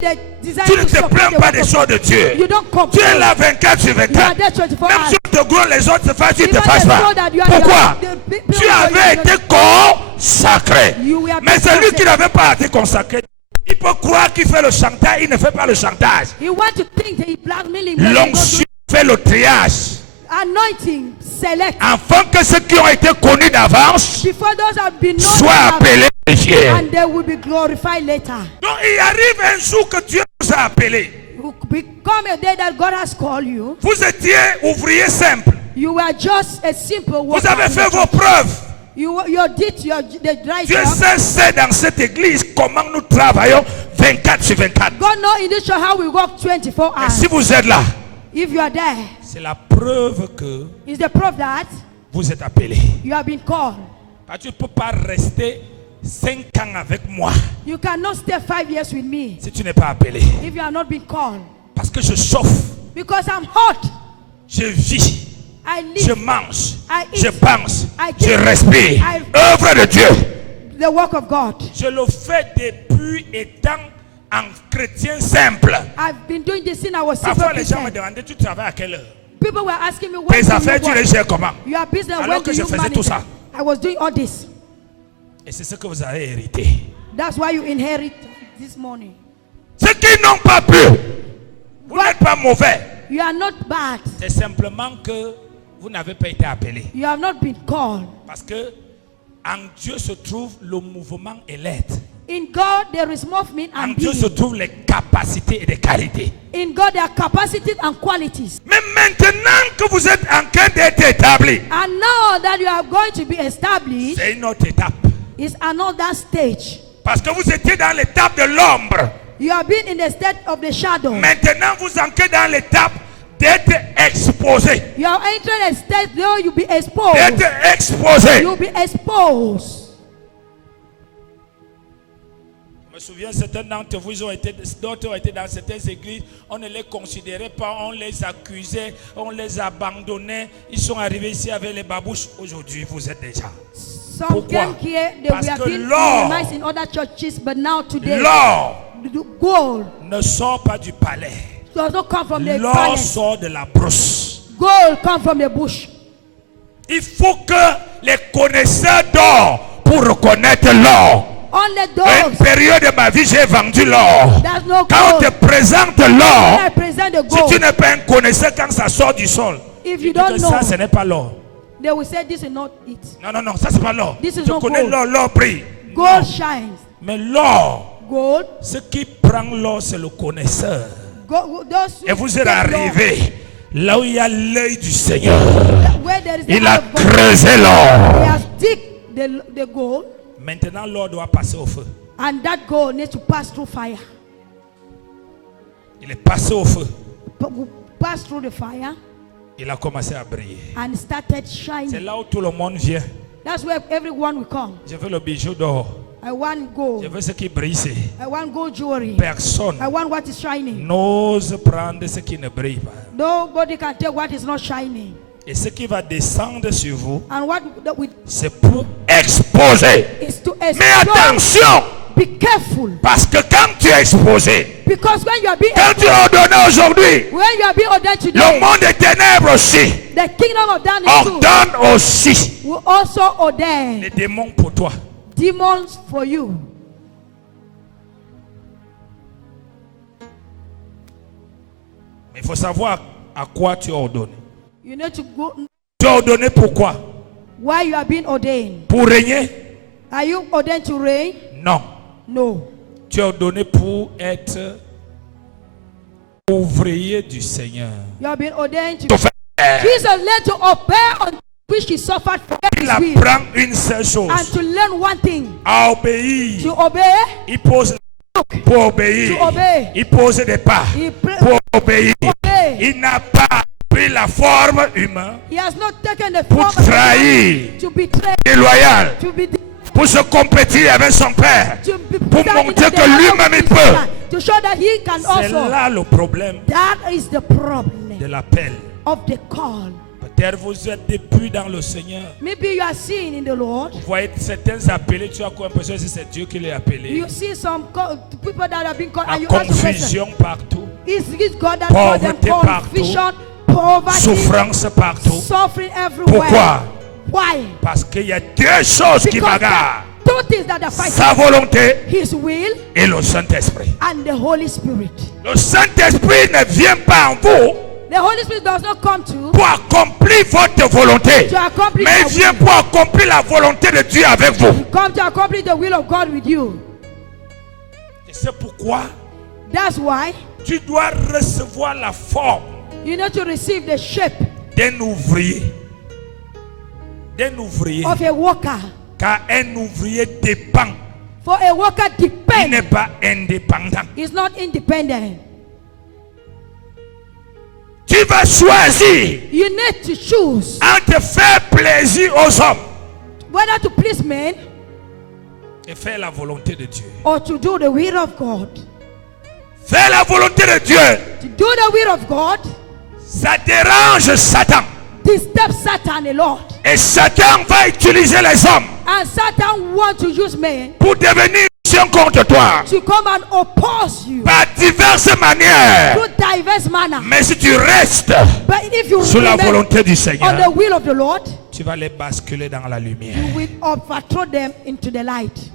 Tu ne te plains pas des choses de Dieu. Tu es là 24 sur 24. Même si on te gronde, les autres te fassent, tu ne te fasses pas. Pourquoi? Tu avais été consacré. Mais celui qui n'avait pas été consacré, il peut croire qu'il fait le chantage, il ne fait pas le chantage. L'onction fait le triage. Anointing select. Afin que ceux qui ont été connus d'avance soient appelés Dieu. And they will be glorified later. Donc il arrive un jour que Dieu vous a appelé. Become a day that God has called you. Vous étiez ouvrier simple. You were just a simple worker. Vous avez fait vos preuves. You did the right Dieu job. sait dans cette église comment nous travaillons 24 sur 24. God knows in this show how we work 24 hours. Et si vous êtes là, if you are there, c'est la preuve que it's the proof that vous êtes appelé. You have been called. Parce que tu ne peux pas rester 5 ans avec moi. You cannot stay 5 years with me. Si tu n'es pas appelé. If you are not been called. Parce que je chauffe. Because I'm hot. Je vis. I live. Je mange. I eat. Je pense. I je respire. Œuvre de Dieu. The work of God. Je le fais depuis étant un chrétien simple. I've been doing this since I was simple. Parfois les gens me demandaient, tu travailles à quelle heure? People were asking me, what tes affaires, tu les gères comment? Your business, alors que je faisais tout ça. I was doing all this. Et c'est ce que vous avez hérité. That's why you inherit this morning. Ceux qui n'ont pas pu, vous n'êtes pas mauvais. You are not bad. C'est simplement que vous n'avez pas été appelé. You have not been called. Parce que en Dieu se trouve le mouvement et l'être. In God there is movement and en Dieu se trouvent les capacités et les qualités. In God there are capacities and qualities. Mais maintenant que vous êtes en train d'être établi, and now that you are going to be established, c'est une autre étape. It's another stage. Parce que vous étiez dans l'étape de l'ombre. You have been in the state of the shadow. Maintenant vous entrez dans l'étape d'être exposé. You are entering a state where you be exposed. D'être exposé. You will be exposed. Je me souviens, certains d'entre vous, d'autres ont été dans certaines églises, on ne les considérait pas, on les accusait, on les abandonnait. Ils sont arrivés ici avec les babouches. Aujourd'hui, vous êtes déjà. Pourquoi? Parce que l'or ne sort pas du palais. L'or sort de la brousse. Gold comes from the bush. Il faut que les connaisseurs d'or pour reconnaître l'or. Une période de ma vie, j'ai vendu l'or. Quand on te présente l'or, si tu n'es pas un connaisseur, quand ça sort du sol, ça, ce n'est pas l'or. They will say this is not it. Non, ça c'est pas l'or. Tu connais l'or, l'or brille. Gold shines. Mais l'or, gold, ce qui prend l'or, c'est le connaisseur. Et vous êtes arrivé là où il y a l'œil du Seigneur. Il a creusé l'or. Maintenant, l'or doit passer au feu. And that gold needs to pass through fire. Il est passé au feu. Pass through the fire. Il a commencé à briller. And started shining. C'est là où tout le monde vient. That's where everyone will come. Je veux le bijou d'or. I want gold. Je veux ce qui brille. I want gold jewelry. Personne I want what is shining. n'ose prendre ce qui ne brille pas. Nobody can take what is not shining. Et ce qui va descendre sur vous, c'est pour exposer. Mais attention! Be careful. Parce que quand tu es exposé, because when you are being quand tu es ordonné aujourd'hui, le monde des ténèbres aussi the kingdom of darkness ordonne aussi will also ordain les démons pour toi. Demons for you. Mais il faut savoir à quoi tu es ordonné. You need to go. Tu es ordonné pourquoi? Why you are being ordained? Pour régner? Are you ordained to reign? Non. No. Tu es ordonné pour être ouvrier du Seigneur. You have been ordained to Jesus led to obey on which he suffered for his will. Il apprend une seule chose. And to learn one thing. À obéir. To obey. Il pose pour obéir. To obey. Il pose des pas pour obéir. Il n'a pas pris la forme humaine. He has not taken the pour form trahir. To betray. Déloyal. To be pour se compétir avec son père. Pour montrer que lui-même il peut. To show that he can also. C'est là le problème. That is the problem. De l'appel. Of the call. Peut-être vous êtes depuis dans le Seigneur. Maybe you are seeing in the Lord. Vous voyez certains appelés, tu as l'impression que c'est Dieu qui les a appelés. You see some people that have been called. La And you ask the confusion question, partout. is God that called them? Confusion, poverty, Souffrance partout. suffering everywhere. Pourquoi? Why? Parce qu'il y a deux choses qui Because bagarrent. two things that are fighting. Sa volonté His will et le Saint-Esprit. and the Holy Spirit. Le Saint-Esprit ne vient pas en vous The Holy Spirit does not come to pour accomplir votre volonté, accomplish mais il your vient will. pour accomplir la volonté de Dieu avec vous. He comes to accomplish the will of God with you. Et c'est pourquoi That's why tu dois recevoir la forme you need to receive the shape d'un ouvrier. D'un ouvrier. of a worker. Car un ouvrier dépend. For a worker Il depends. n'est pas indépendant. Is not independent. Tu vas choisir You need to choose entre faire plaisir aux hommes whether to please men et faire la volonté de Dieu. or to do the will of God. Faire la volonté de Dieu, To do the will of God ça dérange Satan. disturbs Satan a lot. Et Satan va utiliser les hommes And Satan wants to use men pour devenir mission contre toi to come and oppose you par diverses manières. through diverse manner. Mais si tu restes But if you sous la remain volonté du on the Seigneur, will of the Lord, tu vas les basculer dans la lumière. you will overthrow them into the light.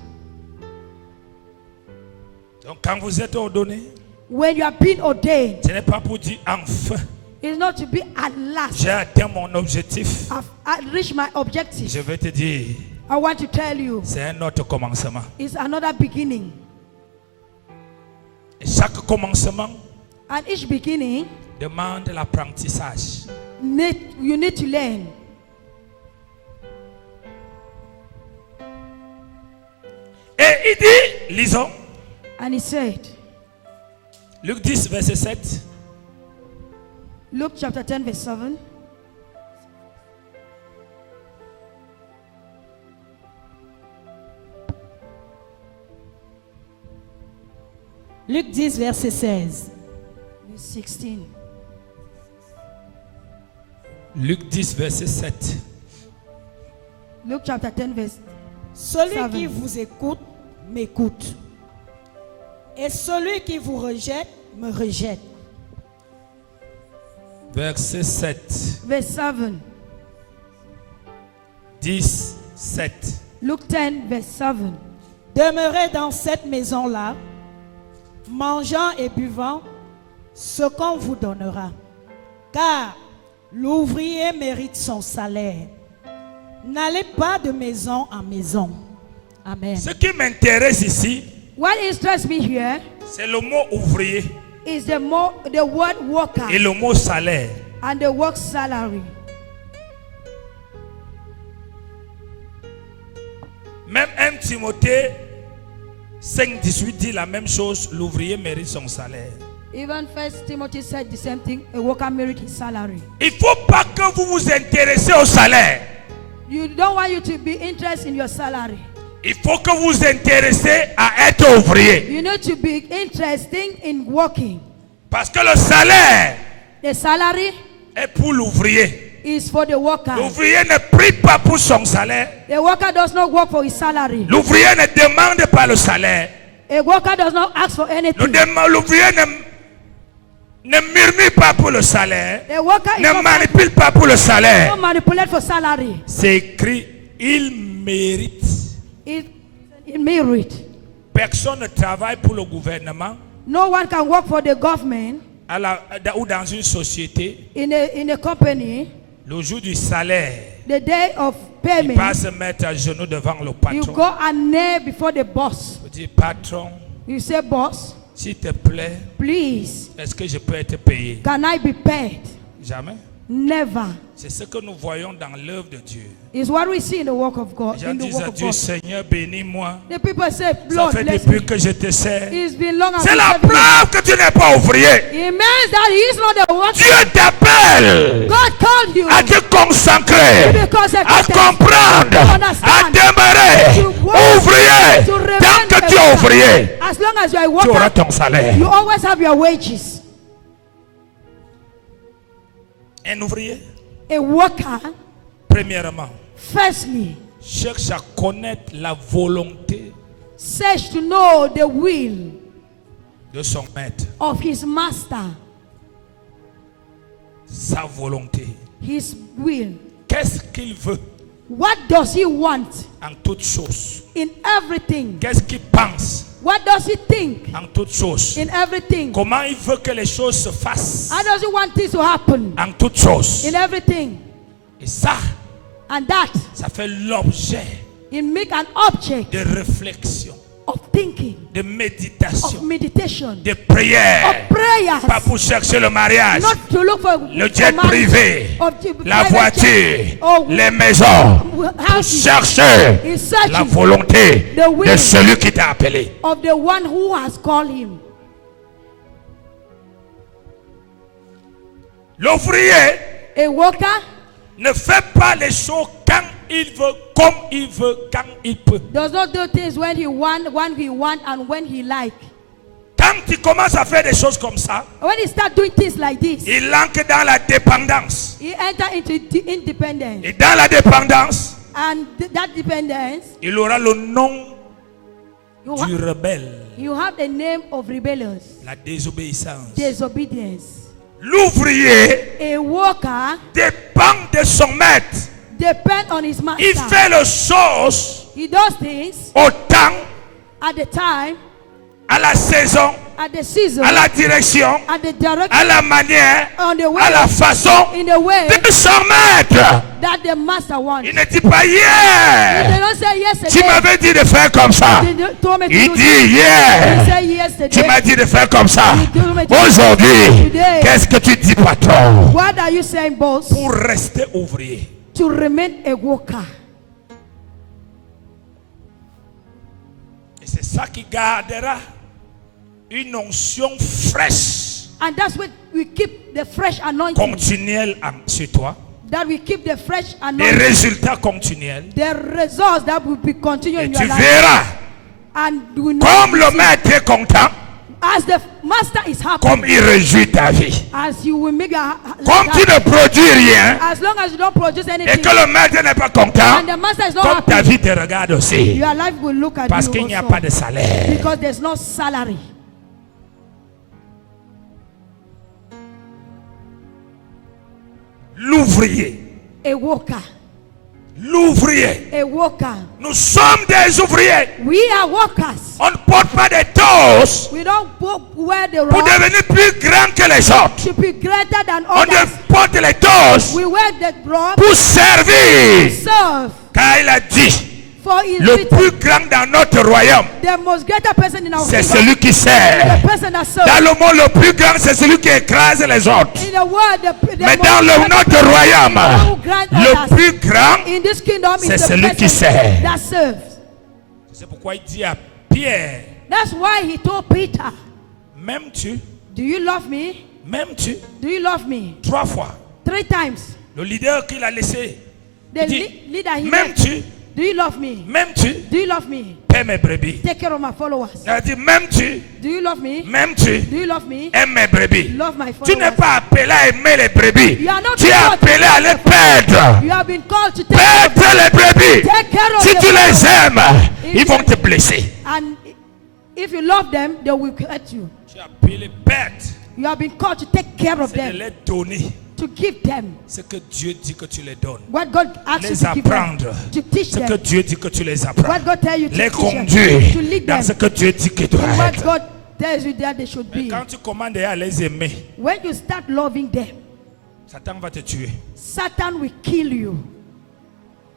Donc quand vous êtes ordonné, When you have been ordained, ce n'est pas pour dire enfin, it's not to be at last. j'ai atteint mon objectif. I've reached my objective. Je vais te dire, I want to tell you, c'est un autre commencement. it's another beginning. Et chaque commencement And each beginning, demande l'apprentissage. you need to learn. Et il dit, lisons, And he said, Luc 10, verset 7. Luke chapter 10, verse 7. Luc 10, verset 16. Verse 16. Luc 10, verset 7. Luke chapter 10, verse Celui 7. qui vous écoute, m'écoute. Et celui qui vous rejette, me rejette. Verset 7. Verse 7. 10, 7. Luke 10, verse 7. Demeurez dans cette maison-là, mangeant et buvant ce qu'on vous donnera. Car l'ouvrier mérite son salaire. N'allez pas de maison en maison. Amen. Ce qui m'intéresse ici, What interests me here c'est le mot ouvrier is the word worker et le mot salaire. and the work salary. Même 1 Timothée 5, 18 dit la même chose, l'ouvrier mérite son salaire. Even First Timothy said the same thing. A worker merits his salary. Il ne faut pas que vous vous intéressez au salaire. You don't want you to be interested in your salary. Il faut que vous vous intéressez à être ouvrier. You need to be interested in working. Parce que le salaire The salary est pour l'ouvrier. is for the worker. L'ouvrier ne prie pas pour son salaire. The worker does not work for his salary. L'ouvrier ne demande pas le salaire. A worker does not ask for anything. L'ouvrier ne murmure pas pour le salaire. The worker is Ne not manipule pas pour le salaire. manipulate for salary. C'est écrit, il mérite. It merit. Personne ne travaille pour le gouvernement No one can work for the government ou dans une société. in a company. Le jour du salaire, The day of il payment, va se mettre à genoux devant le you patron. go and kneel before the boss. Il dit, patron, You say, boss, s'il te plaît, please, est-ce que je peux être payé? can I be paid? Jamais. Never. C'est ce que nous voyons dans l'œuvre de Dieu. Is what we see in the work of God. Les gens In the disent work à of Dieu, God. Seigneur, bénis-moi. The people say, Ça Lord, fait bless depuis me. que je te sers. It's been long. C'est la preuve que tu n'es pas ouvrier. It means that he is not the worker. Dieu t'appelle God called you à te consacrer, to be consecrated, à comprendre, to understand, à demeurer to work, ouvrier. to remain Tant que a tu es worker. ouvrier, As long as you are a tu auras worker, ton salaire. you always have your wages. Un ouvrier, A worker, premièrement, firstly, cherche à connaître la volonté search to know the will de son maître. of his master. Sa volonté. His will. Qu'est-ce qu'il veut What does he want en toutes choses? in everything? Qu'est-ce qu'il pense What does he think en toutes choses? in everything? Comment il veut que les choses se fassent How does he want things to happen en toutes choses? in everything? Et ça, And that ça fait l'objet it make an object de réflexion, of thinking, de of méditation, meditation, de prière. of prayers. Pas pour chercher le mariage, Not to look for le jet for marriage, privé, or la private jet, voiture, or les maisons. Pour houses. chercher He's searching la volonté the will de celui qui t'a appelé. of the one who has called him. L'ouvrier A worker ne fait pas les choses quand il veut, comme il veut, quand il peut. does not do things when he want, and when he like. Quand tu commences à faire des choses comme ça, When he start doing things like this, il entre dans la dépendance. he enter into independence, Et dans la dépendance, and that dependence, il aura le nom you, du rebelle, you have the name of rebellious, la désobéissance. disobedience. L'ouvrier A worker dépend de son maître. depend on his master. Il fait les choses He does things au temps, at the time, à la saison, at the season, à la direction, at the direction, à la manière, on the way, à la façon in the way de son maître. that the master wants. Il ne dit pas They hier, don't say yesterday. tu m'avais dit de faire comme ça. They told me to Il do dit this. They hier, say tu yesterday. m'as dit de faire comme ça. You told me to do Aujourd'hui, today. qu'est-ce que tu dis, patron? What are you saying, boss? Pour rester ouvrier. To remain a worker. Et c'est ça qui gardera une onction fraîche, And that's what we keep the fresh anointing. continuelle sur toi. That we keep the fresh Des anointing. résultats continuels. The results that will be continuing Et in tu your life. verras, And we know comme le this. maître est content, As the master is happy. comme il réjouit ta vie. As you will make a Comme tu ne produis rien as long as you don't produce et anything. que le maître n'est pas content, And the master is not comme ta happy. vie te regarde aussi. Your life will look at Parce you qu'il n'y a also. pas de salaire. Because there's no salary. L'ouvrier. A worker. L'ouvrier. A worker. Nous sommes des ouvriers. We are workers. On ne porte pas des tours We don't wear the pour robe devenir plus grand que les autres. to be greater than On others. porte les tours We wear the robe pour to servir. serve. Car il a dit, For his le written, plus grand dans notre royaume, the most greater person in our c'est kingdom celui qui is sert. the person that serves. Dans le monde, le plus grand, c'est celui qui écrase les autres. In the world, the Mais most dans greater notre person royaume, who grant le others plus grand, in this kingdom is c'est the celui qui person sert. that serves. c'est pourquoi il dit à Pierre, That's why he told Peter, m'aimes-tu? do you love me? M'aimes-tu? Do you love me? 3 fois. 3 times. Le leader qu'il a laissé, The il dit, leader he left, m'aimes-tu? do you love me? M'aimes-tu? Do you love me? Paie mes brebis. Take care of my followers. Il a dit, m'aimes-tu? Do you love me? M'aimes-tu? Do you love me? Aime mes brebis. Love my Tu n'es followers. pas appelé à aimer les brebis. You are not Tu es called to appelé à les perdre. You have been called to take care of Perdre les brebis. Take care of Si the tu les followers. aimes, ils vont te blesser. And if you love them, they will hurt you. Tu es appelé perdre. You have been called to take care of C'est de them, les donner to give them ce que Dieu dit que tu les donnes. what God asks you Les to give them, apprendre to teach ce que them Dieu dit que tu les apprends. what God tells you to Les teach them, conduire to lead dans them, ce que Dieu dit qu'ils doivent and what être. God tells you that they should Mais be. quand tu commandes à les aimer, When you start loving them, Satan va te tuer. Satan will kill you.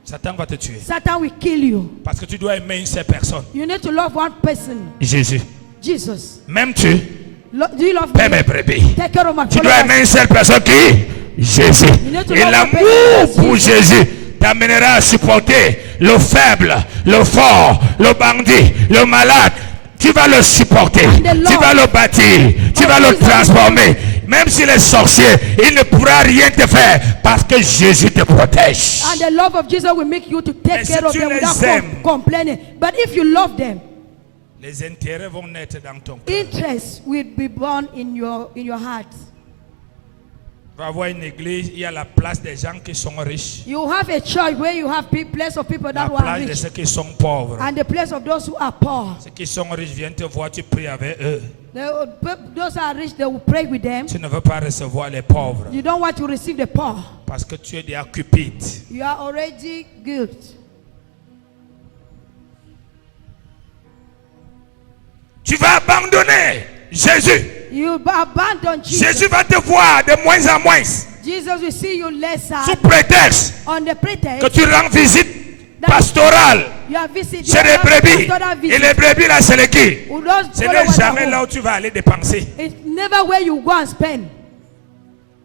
Satan va te tuer. Satan will kill you. Parce que tu dois aimer une seule personne. You need to love one person, Jésus. Jesus. M'aimes-tu? Do you love Paie me? mes brebis. Take care of my Tu dois followers. aimer une seule personne qui? Jésus. need to Et love l'amour the person pour Jésus t'amènera à supporter le faible, le fort, le bandit, le malade. Tu vas le supporter. And the Tu Lord vas le bâtir. Tu of vas le Jesus. transformer. Même s'il est sorcier, il ne pourra rien te faire parce que Jésus te protège. And the love of Jesus will make you to take Mais si care of tu them les without aimes, complaining. But if you love them, Les intérêts vont naître dans ton cœur. interest will be born in your heart. Va avoir une église, il y a la place des gens qui sont riches. You have a church where you have place of people La that are place de rich. ceux qui sont pauvres. And the place of those who are poor. Ceux qui sont riches viennent te voir, tu pries avec eux. Those who are rich, they will pray with them. Tu ne veux pas recevoir les pauvres. You don't want to receive the poor. Parce que tu es déjà cupide. You are already good. Tu vas abandonner Jésus. You abandon Jesus. Jésus va te voir de moins en moins. Jesus will see you lesser. Sous prétexte On the pretext que tu rends visite pastorale you are visiting chez les brebis. Et les brebis là, c'est les qui? Ce n'est jamais là où tu vas aller dépenser. It's never where you go and spend.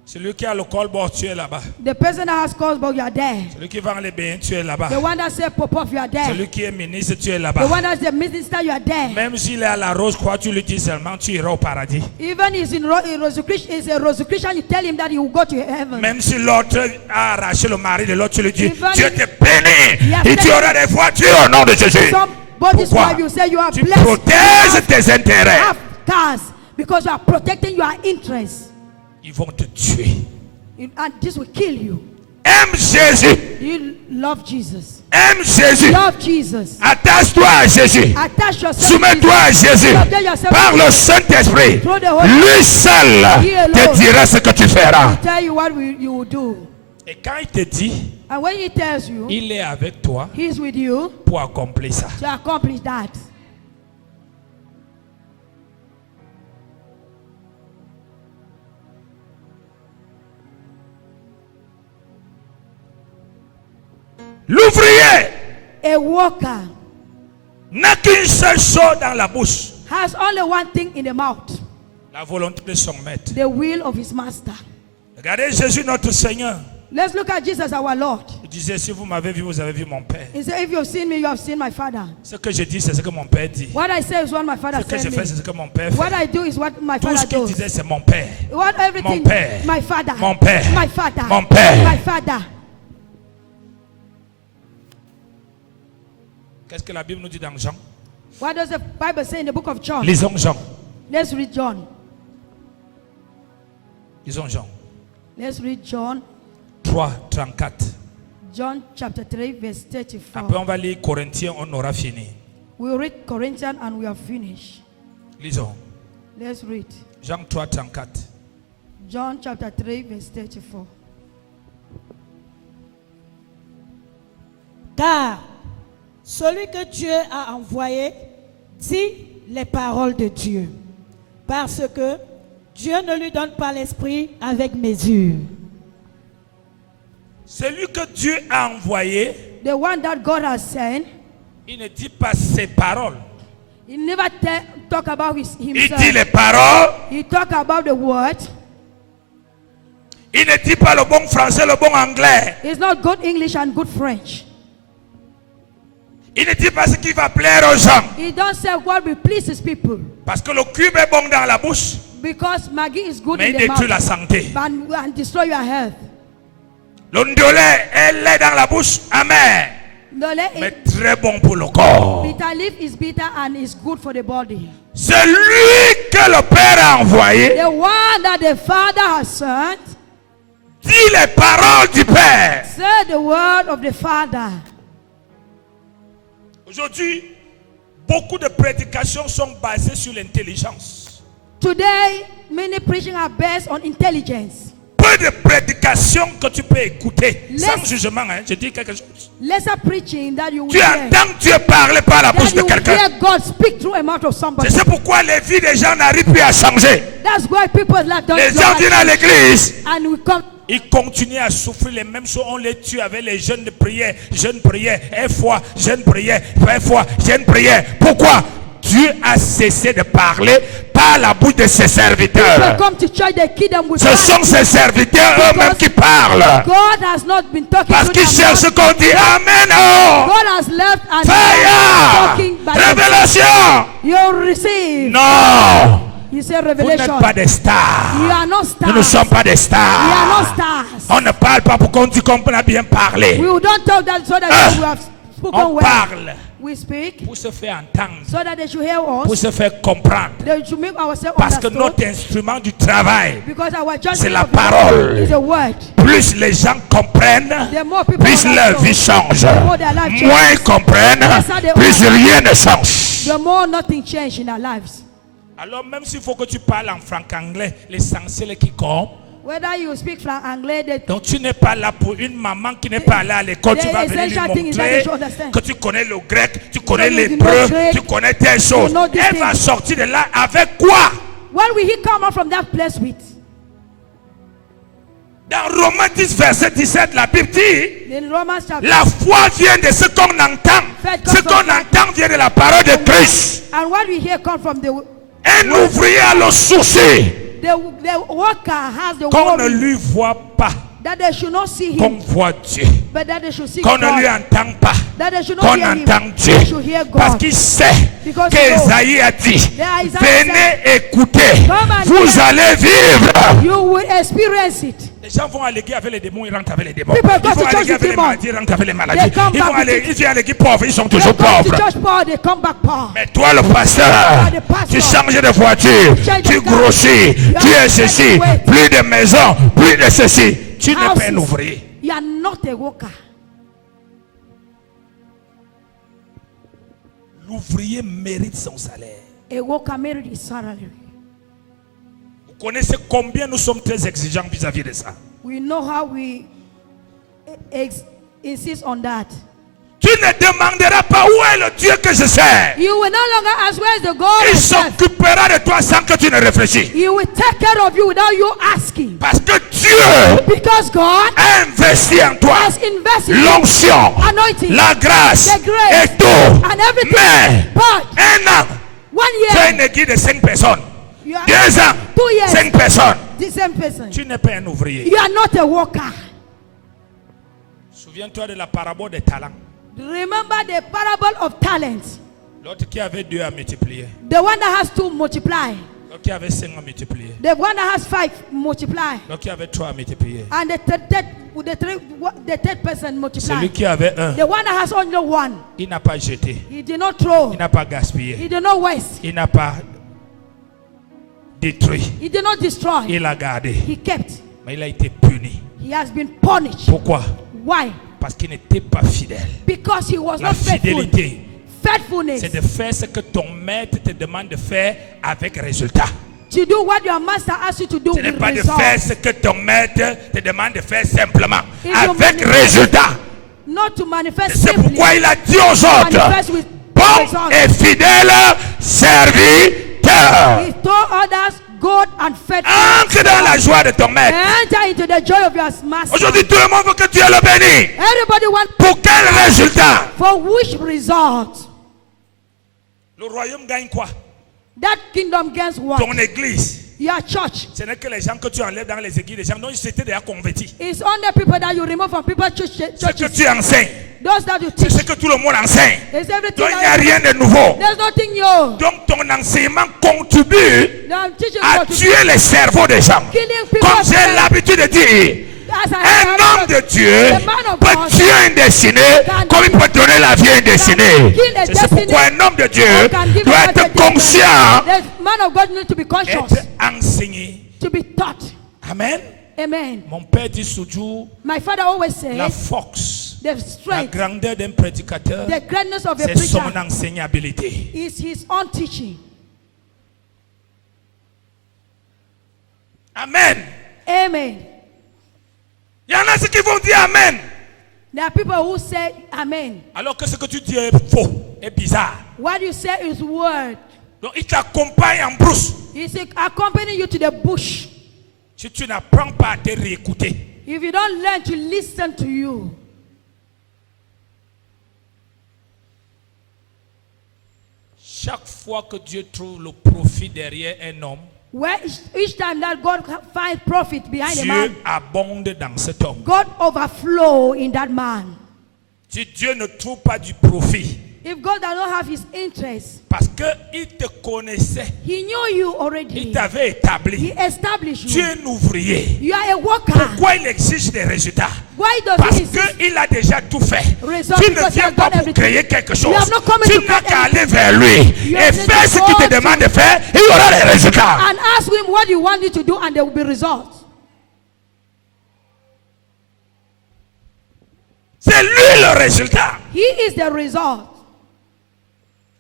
Celui qui a le colbord, tu es là-bas. The person that has cause, but you are there. Celui qui vend les biens, tu es là-bas. The one that says pop-off, you are there. Celui qui est ministre, tu es The là-bas. one that's the minister, you are there. Même s'il est à la rose croix, tu lui dis seulement, tu iras au paradis. Even if he's a Rosicrucian, you tell him that he will go to heaven. Même si l'autre a arraché le mari de l'autre, tu lui dis, Even Dieu te bénit. Yeah, Et tu auras des voitures au nom de Jésus. Somebody's Pourquoi? wife, you say you are Tu blessed. protèges tes intérêts. Have cars because you are protecting your interests. Ils vont te tuer. And this will kill you. Aime Jésus. You love Jesus. Aime Jésus. Love Jesus. Attache-toi à Jésus. Attach yourself Soumets-toi à Jésus. Subject yourself Par to le Saint-Esprit. Through the Holy Lui seul He te alone. dira ce que tu feras. tell you what you will do. Et quand il te dit, And when he tells you, il est avec toi he's with you pour accomplir ça. to accomplish that. L'ouvrier A worker n'a qu'une seule chose dans la bouche. has only one thing in the mouth, La volonté de son maître. the will of his master. Regardez Jésus notre Seigneur. Let's look at Jesus our Lord. Il disait, si vous m'avez vu, vous avez vu mon Père. He said, if you have seen me, you have seen my Father. Ce que je dis, c'est ce que mon Père dit. What I say is what my Father Ce que je said fais, me. c'est ce que mon Père What fait. I do is what my Tout ce Father qu'il does. disait, c'est mon Père. What everything, Mon Père. my Father, Mon Père. my Father, Mon Père. my Father. Qu'est-ce que la Bible nous dit dans Jean? What does the Bible say in the book of John? Lisons Jean. Let's read John. Lisons Jean. Let's read John. 3, 34. John chapter 3 verse 34. Après, on va lire Corinthiens, on aura fini. We'll read Corinthians and we are finished. Lisons. Let's read. Jean 3, 34. John chapter 3 verse 34. Car celui que Dieu a envoyé dit les paroles de Dieu, parce que Dieu ne lui donne pas l'esprit avec mesure. Celui que Dieu a envoyé, The one that God has sent, il ne dit pas ses paroles. he never talk about Il himself. dit les paroles. He talk about the word. Il ne dit pas le bon français, le bon anglais. It's not good English and good French. Il ne dit pas ce qui va plaire aux gens. He don't say what will please his people. Parce que le cube est bon dans la bouche, Because Maggie is good mais in il the détruit la mouth santé. and destroy your health. Le ndolé est laid dans la bouche, amer, mais très bon pour le corps. Bitter leaf is bitter and is good for the body. Celui que le Père a envoyé The one that the Father has sent, dit les paroles du Père. say the word of the Father. Aujourd'hui, beaucoup de prédications sont basées sur l'intelligence. Today, many preaching are based on intelligence. Peu de prédications que tu peux écouter sans Let's- jugement. Je dis quelque chose. Lesser preaching that you will Tu hear. entends Dieu parler par la bouche That de you will quelqu'un. hear God speak through a mouth of somebody. C'est pourquoi les vies des gens n'arrivent plus à changer. That's why people's life don't Les go gens like viennent à this. l'église. And we come. Ils continuent à souffrir les mêmes choses. On les tue avec les jeunes de prière. Jeunes prière, foi, jeune prière, foi, jeune prière. Pourquoi? Dieu a cessé de parler par la bouche de ses People serviteurs. come to church, they kill them with Ce sont ses serviteurs eux-mêmes qui parlent. God has not been talking Parce to qu'ils them. cherchent qu'on dit Amen. Oh. God has left and Fire. talking by Révélation. you receive. Non. You say Vous n'êtes revelation. pas des stars. You are not Nous ne stars. sommes pas des We are stars. not stars. On ne parle pas pour qu'on dise qu'on a bien parlé. We don't tell that so that Ah. we have spoken On word. parle We speak pour se faire entendre, so that they should hear pour us. se faire comprendre. They should make ourselves Parce que understood. notre instrument du travail, Because our c'est judgment la of the parole. Lord is a word. Plus les gens comprennent, The more people plus leur vie understand, change. the more their life changes. Moins ils comprennent, plus rien ne change. The more nothing changes in our lives. Alors même s'il faut que tu parles en franc-anglais, l'essentiel est qui compte. Whether you speak from anglais, Donc tu n'es pas là pour une maman qui n'est pas allée à l'école, tu vas venir lui montrer que tu connais le grec, tu connais l'hébreu, tu connais telle chose. Elle va sortir de là avec quoi? what will he come out from that place with? Dans Romains 10, verset 17, la Bible dit, In Romans chapter, la foi vient de ce qu'on entend. Ce qu'on entend vient de la parole de Christ. and what we hear come from the Un ouvrier a le souci the worker has the qu'on ne worry lui voit pas, that they should not see qu'on him, voit Dieu. but that they should see Qu'on ne lui God. entend pas, That they should qu'on not hear him, entend Dieu. they should hear Parce God. qu'il sait Because qu'Esaïe a dit, There Isaiah venez écouter, Come and vous hear. allez vivre. You will experience it. Les gens vont à l'église avec les démons, ils rentrent avec les démons. People go Ils to vont à church l'église with avec les demons. maladies, ils rentrent avec les maladies. They come Ils vont back à with l'église à l'église pauvre, ils sont They toujours come to pauvres. church poor, they come back poor. Mais toi le pasteur, the pastor. tu changes de voiture, Change tu the car. grossis, tu es ceci, Wait. plus de maison, plus de ceci. Tu n'es pas un Houses. ouvrier. You are not a worker. L'ouvrier mérite son salaire. A worker made his salary. Vous connaissez combien nous sommes très exigeants vis-à-vis de ça. We know how we insist on that. Tu ne demanderas pas où est le Dieu que je sers. You will no longer ask where is the God Il I serve. s'occupera de toi sans que tu ne réfléchis. He will take care of you without you asking. Parce que Dieu Because God a investi en toi has invested in l'onction, anointing, la grâce the grace, et tout. and everything. Mais But un an, 1 tu as year, une équipe de 5 personnes. you are 2 ans, 2 years, 5 personnes. the same person. Tu n'es pas un ouvrier. You are not a worker. Souviens-toi de la parabole des talents. Remember the parable of talents. L'autre qui avait 2 à multiplier. The one that has 2 multiply. L'autre qui avait 5 à multiplier. The one that has 5 multiply. L'autre qui avait 3 à multiplier. And the third person multiply. Celui qui avait 1, The one that has only 1, il n'a pas jeté. he did not throw. Il n'a pas He gaspillé. did not waste. Il n'a pas détruit. He did not destroy. Il a gardé. He kept. Mais il a été puni. He has been punished. Pourquoi? Why? Parce qu'il n'était pas fidèle. Because he was La not faithful. fidélité, Faithfulness. c'est de faire ce que ton maître te demande de faire avec résultat. To do what your master asks you to do Ce n'est with pas de faire results. ce que ton maître te demande de faire simplement. If you Avec manifest- résultat. Not to manifest C'est simply. pourquoi il a dit aux autres, Manifest with bon results. et fidèle serviteur, He told others, good and faithful. entre dans la joie de ton maître. Enter into the joy of your master. Aujourd'hui, tout le monde veut que tu le bénis. Everybody wants Pour quel résultat? for which result? Le royaume gagne quoi? That kingdom gains what? Ton église. Your church. Ce n'est que les gens que tu enlèves dans les églises, les gens dont ils s'étaient déjà convertis. It's only people that you remove from people's Ce que churches. tu enseignes, Those that you c'est teach. ce que tout le monde enseigne. It's everything. Donc il n'y a that rien de nouveau. There's nothing new. Donc ton enseignement contribue The teaching à what to tuer les cerveaux des gens. killing people. Comme j'ai l'habitude de dire, As I un have homme de Dieu the man of peut God tuer un destinée comme il peut donner la vie à un destinée. kill a C'est destiny. pourquoi un homme de Dieu can give doit us a être destiny. conscient, The man of God needs to be conscious, être enseigné. to be taught. Amen. Amen. Mon père dit toujours, My father always la says force, the la strength, grandeur d'un prédicateur, the greatness of a c'est son preacher enseignabilité. is his own teaching. Amen. Amen. Il y en a ceux qui vont dire Amen. There are people who say amen. Alors que ce que tu dis est faux, est bizarre. What you say is word. Donc il t'accompagne en brousse. He's accompanying you to the bush. Si tu n'apprends pas à te réécouter, If you don't learn to listen to you, chaque fois que Dieu trouve le profit derrière un homme, where each time that God finds profit behind a Dieu man, abonde dans cet homme. God overflow in that man. Si Dieu ne trouve pas du profit, If God does not have his interest, parce qu'il te connaissait, he knew you already. il t'avait établi. He established Tu you. es un ouvrier. You are a worker. Pourquoi il exige des résultats? Why does Parce he insist? qu'il a déjà tout fait. Result, Tu ne because he viens has pas done pour everything. créer quelque chose. You have not come Tu to n'as create qu'à aller anything. vers lui You et have faire to ce go qu'il te to- demande de faire. Il y aura des résultats. And ask him what you want you to do, and there will be results. C'est lui le résultat. He is the result.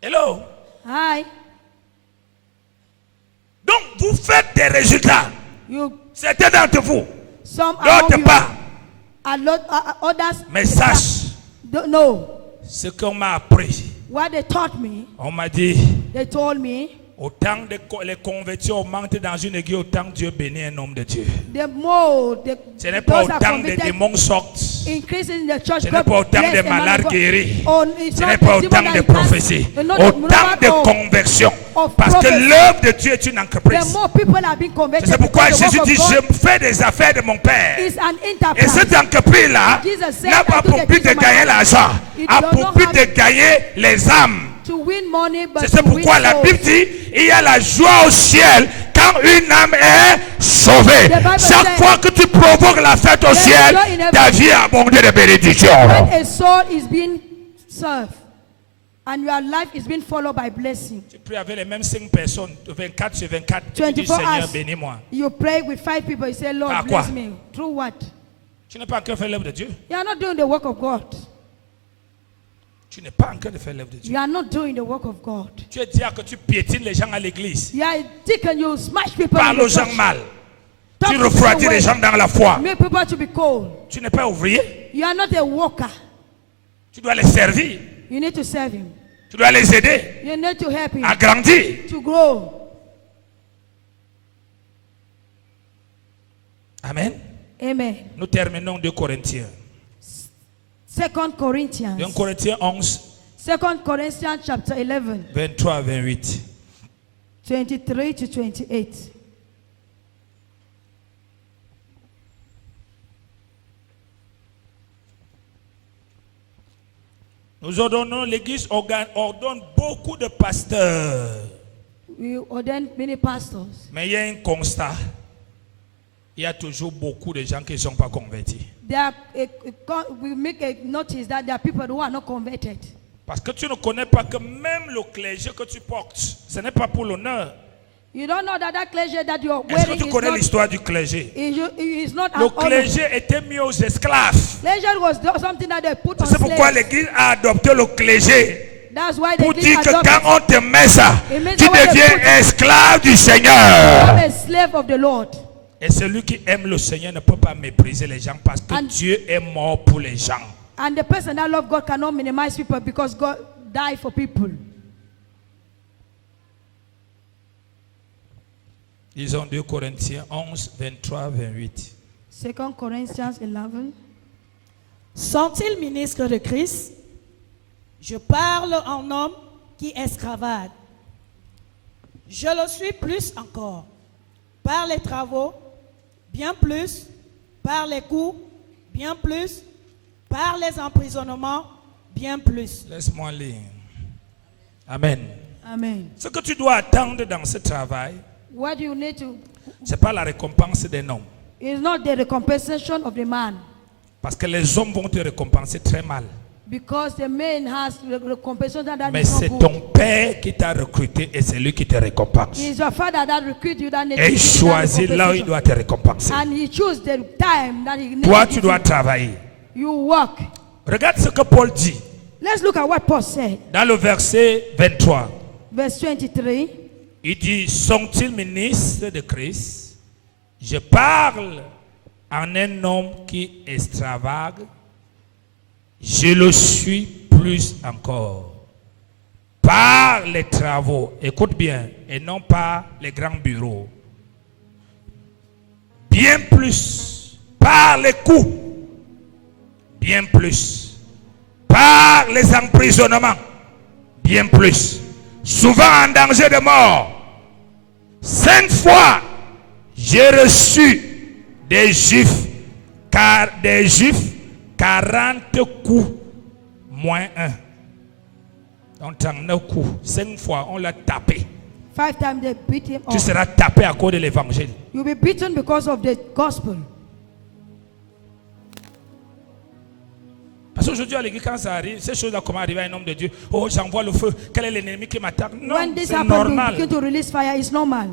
Hello. Hi. Donc vous faites des résultats. You, Certains d'entre vous, some among d'autres you, pas. a lot, others. Mais sache Don't know ce qu'on m'a appris. what they taught me. On m'a dit, They told me autant les convertis augmentent dans une église, autant Dieu bénit un homme de Dieu. the more Ce n'est pas those are autant des convicted, démons sortent. increasing in the church. Ce n'est God pas autant bless de the man of malades God. guéris. Oh, it's Ce not n'est the pas demon autant that de is cast, prophéties. not the Autant de number conversions. of Parce que prophets. l'œuvre de Dieu est une The entreprise. more people are being converted. C'est pourquoi because the Jésus work dit, of God je fais des affaires de mon Père. is an Et enterprise. cette entreprise-là Jesus said, n'a pas I do pour the but things de of my gagner Father. l'argent, It a does pour not but have de gagner les âmes. to win money, but C'est to win pourquoi la souls. Bible dit, il y a la joie au ciel quand une âme est sauvée. The Bible Chaque says, fois que tu provoques la fête au there is ciel, joy in heaven. ta vie est abondée de bénédictions. When a soul is being served and your life is being followed by blessing, Tu pries avec les mêmes 5 personnes, 24 sur 24. Tu dis, 24 Seigneur, hours, bénis-moi. you pray with 5 people, you say, Lord, Par quoi? bless me. Through what? Tu n'es pas encore fait l'œuvre de Dieu. You are not doing the work of God. Tu n'es pas encore fait l'œuvre de Dieu. You are not doing the work of God. Tu es dire que tu piétines les gens à l'église. You are a deacon, you smash people in Parle the aux gens church. mal. Talk Tu to refroidis people les gens dans la foi. Make people to be cold. Tu n'es pas ouvrier. You are not a worker. Tu dois les servir. You need to serve him. Tu dois les aider You need to help him à grandir. to grow. Amen. Amen. Nous terminons 2 Corinthiens. 2 Corinthians. 2 Corinthiens 11, 2 Corinthians chapter 11, 23 à 28. 23 to 28. Nous ordonnons, l'Église ordonne beaucoup de pasteurs. We ordained many pastors. Mais il y a un constat. Il y a toujours beaucoup de gens qui ne sont pas convertis. We make a notice that there are people who are not converted. Parce que tu ne connais pas que même le clergé que tu portes, ce n'est pas pour l'honneur. You don't know that clergy that you are Est-ce que wearing tu connais l'histoire du clergé? is not Le an honor. clergé était mis aux esclaves. Clergy was something that they put on C'est pourquoi slaves. l'Église a adopté le clergé. That's why they Pour did dire que adopt quand on te met ça, It means tu that when they deviens put- esclave du I'm Seigneur. a slave of the Lord. Et celui qui aime le Seigneur ne peut pas mépriser les gens parce que And- Dieu est mort pour les gens. And the person that loves God cannot minimize people because God died for people. Disons 2 Corinthiens 11, 23, 28. 2 Corinthians 11. Sont-ils ministres de Christ? Je parle en homme qui extravage. Je le suis plus encore. Par les travaux, bien plus. Par les coups, bien plus. Par les emprisonnements, bien plus. Laisse-moi lire. Amen. Amen. Ce que tu dois attendre dans ce travail, What you need to ce n'est pas la récompense des hommes. is not the compensation of the man, Parce que les hommes vont te récompenser très mal. because the man has the compensation that Mais is not c'est good. ton Père qui t'a recruté et c'est lui qui te récompense. It's your father that recruit you that needs Et to il give you that choisit là où il compensation. doit te récompenser. And he choose the time that he needs Toi, to tu give dois you. travailler. You work. Regarde ce que Paul dit Let's look at what Paul said. dans le verset 23. Verse 23. Il dit, sont-ils ministres de Christ? Je parle en un homme qui extravague. Je le suis plus encore. Par les travaux, écoute bien, et non par les grands bureaux. Bien plus, par les coups. Bien plus, par les emprisonnements. Bien plus. Souvent en danger de mort. 5 fois, j'ai reçu des Juifs 40 coups moins 1. Donc 39 coups, 5 fois on l'a tapé. 5 times they beat him Tu up. seras tapé à cause de l'évangile. You'll be beaten because of the gospel. Parce qu'aujourd'hui à l'église quand ça arrive, ces choses-là comment arriver à un homme de Dieu? Oh, j'envoie le feu. Quel est l'ennemi qui m'attaque? Non, When this c'est happens, you normal. begin to release fire. It's normal.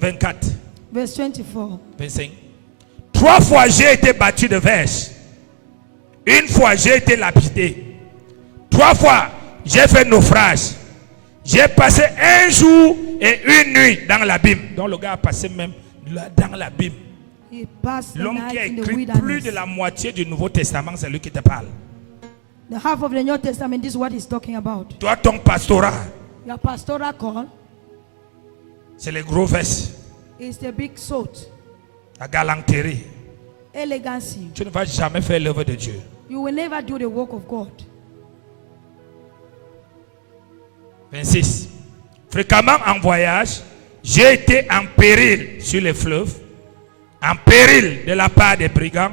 24, Verse 24. 25. 3 fois j'ai été battu de verge. 1 fois j'ai été lapidé. 3 fois j'ai fait naufrage. J'ai passé 1 jour et 1 nuit dans l'abîme. Donc le gars a passé même dans l'abîme. He passed the L'homme qui a night in the écrit plus de wilderness. la moitié du Nouveau Testament, c'est lui qui te parle. The half of the New Testament, this is what he's talking about. Toi, ton pastorat, Your pastoral call c'est les gros vestes, is the big salt, la galanterie. elegancy. Tu ne vas jamais faire l'œuvre de Dieu. You will never do the work of God. 26. Fréquemment en voyage, j'ai été en péril sur les fleuves, en péril de la part des brigands,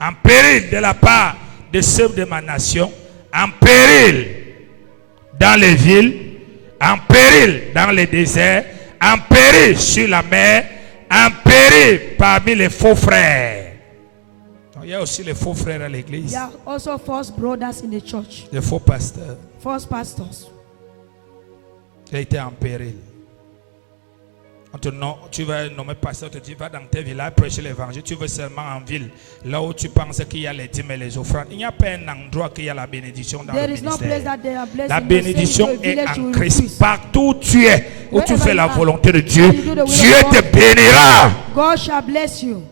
en péril de la part de ceux de ma nation, en péril dans les villes, en péril dans les déserts, en péril sur la mer, en péril parmi les faux frères. Donc, il y a aussi les faux frères à l'église, There are also false brothers in the church, les faux pasteurs. false pastors. Tu as été en péril. Tu vas nommer pasteur, tu vas dans tes villages prêcher l'évangile. Tu veux seulement en ville, là où tu penses qu'il y a les dîmes et les offrandes. Il n'y a pas un endroit qu'il y a la bénédiction dans There le is no place ministère. that they are blessed. La in the same bénédiction est village you en will Christ. increase. Partout où tu es, où tu Wherever fais la you are, volonté de Dieu, and you do the will of Dieu God, te bénira. God shall bless you.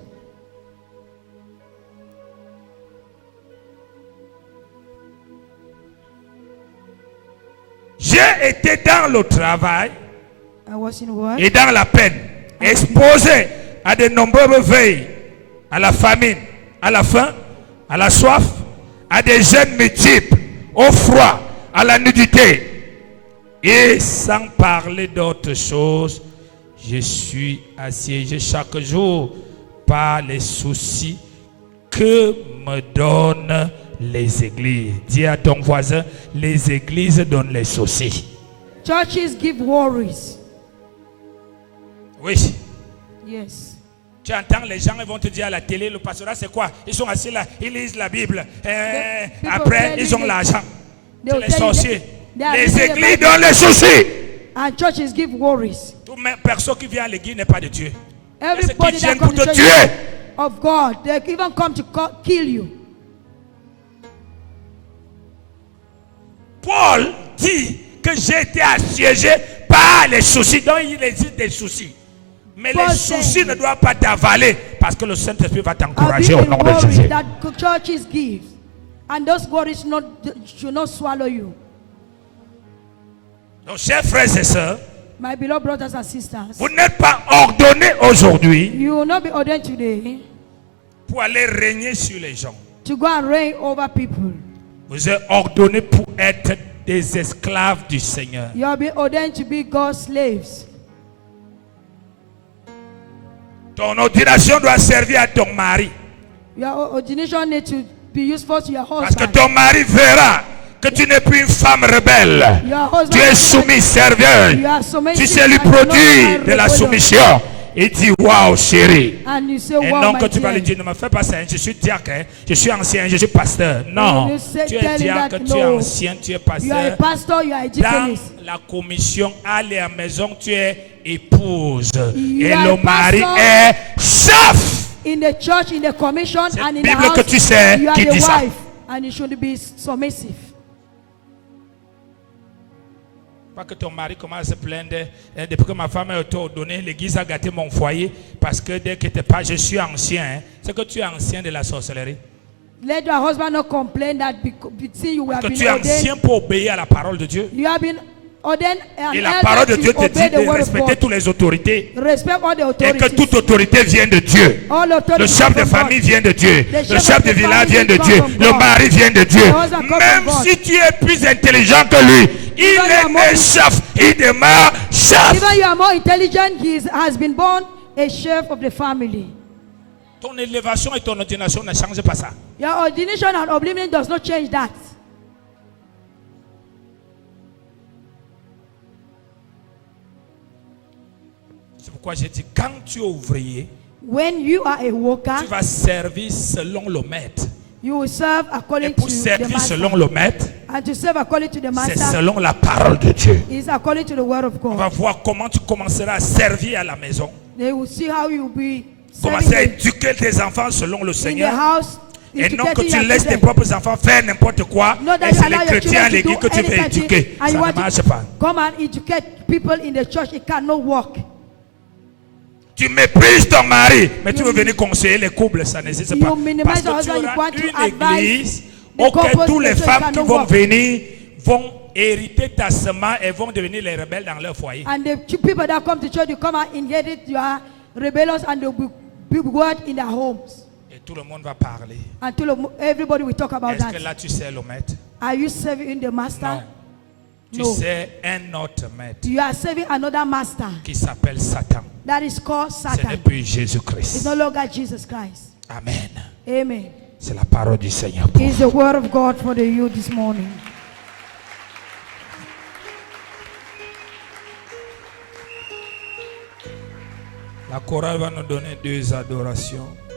J'ai été dans le travail I was in work. et dans la peine, exposé à de nombreuses veilles, à la famine, à la faim, à la soif, à des jeûnes multiples, au froid, à la nudité. Et sans parler d'autre chose, je suis assiégé chaque jour par les soucis que me donnent les églises. Dis à ton voisin, les églises donnent les soucis. Churches give worries. Oui. Yes. Tu entends les gens, ils vont te dire à la télé, le pastorat c'est quoi? Ils sont assis là, ils lisent la Bible. Après, ils ont l'argent. C'est les sorciers. Les églises donnent les soucis. And churches give worries. Toute personne qui vient à l'église n'est pas de Dieu. Everybody viennent that pour comes te to tuer. church of God, they even come to kill you. Paul dit que j'ai été assiégé par les soucis. Donc il existe des soucis. Mais Paul les soucis ne doivent pas t'avaler parce que le Saint-Esprit va I've t'encourager been au nom in de worries Jésus. that churches give, and those worries should not swallow you. Donc, chers frères et sœurs, My beloved brothers and sisters, vous n'êtes pas ordonnés aujourd'hui you will not be ordained today pour aller régner sur les gens. to go and reign over people. Vous êtes ordonnés pour être des esclaves du Seigneur. You have been ordained to be God's slaves. Ton ordination doit servir à ton mari. Your ordination needs to be useful to your Parce que husband. ton mari verra que tu n'es plus une femme rebelle. Your husband Tu es is soumise, servieuse. You are submissive Tu sais lui and you know produire how de la rebellious. soumission. Il dit waouh chérie. And you say, Et wow, non my que tu vas dear. lui dire, ne me fais pas ça, je suis diacre, je suis ancien, je suis pasteur. Non, You say, tu es tell him diacre, that, tu es no. ancien, tu es You are a pasteur. pastor, you are a Dans deaconess. la commission, allez à la maison, tu es épouse. You Et are le a mari pastor. est chef. In the church, in the commission, C'est and in the Bible house, que tu sais you are qui the dit ça. wife, and you should be submissive. Pas que ton mari commence à se plaindre. Depuis que ma femme a été ordonnée, l'église a gâté mon foyer. Parce que dès que tu n'es pas, je suis ancien. Hein. C'est que tu es ancien de la sorcellerie. Let your husband not complain that since you have Que been tu es ancien ordained, pour obéir à la parole de Dieu. you have been ordained and Et la parole de Dieu te obey dit the de word of respecter God. toutes les autorités. Respect all the Et authorities. que toute autorité vient de Dieu. All authority Le chef de come from famille God. vient de Dieu. The Le chef de the village family vient de come Dieu. from Le God. mari vient de Dieu. The husband come Même from God. si tu es plus intelligent que lui, il est né chef. Il demeure chef. Even you are more intelligent, has been born a chef of the family. Ton élévation et ton ordination ne changent pas ça. Your ordination and oblivion does not change that. pourquoi j'ai dit quand tu es ouvrier, when you are a worker, tu vas servir selon le maître. you will serve Et according pour to the servir master. selon le maître, And to serve according to the c'est master selon la parole de Dieu. is according to the word of On va God. voir comment tu commenceras à servir à la maison. They will see how you will be Commencer à serving éduquer tes enfants selon le in the Seigneur. house. Et non que educating tu your laisses tes children. propres enfants faire n'importe quoi. Not that Et you c'est allow les your chrétiens à children to l'église do que tu veux anything éduquer. and Ça you ne want marche to pas. come and educate people in the church. It cannot work. Tu méprises ton mari, mais tu veux venir conseiller les couples, ça n'existe pas. You minimize Parce your que tu husband, you auras want to une advise église the auquel couples, toutes les the church femmes qui cannot vont work. venir vont hériter ta semence et vont devenir les rebelles dans leur foyer. And the people that come to church, you come and inherit your rebellions and the big word in their homes. Et tout le monde va parler. Until everybody will talk about Est-ce that. que là tu sais le maître? Are you serving the master? Non. Tu No. sais un autre maître You are serving another master. qui s'appelle Satan. That is called Ce n'est Satan. plus It's Jésus-Christ. no longer Jesus Christ. Amen. Amen. C'est la parole du Seigneur. Pour It's the word of God for the youth this morning. La chorale va nous donner 2 adorations.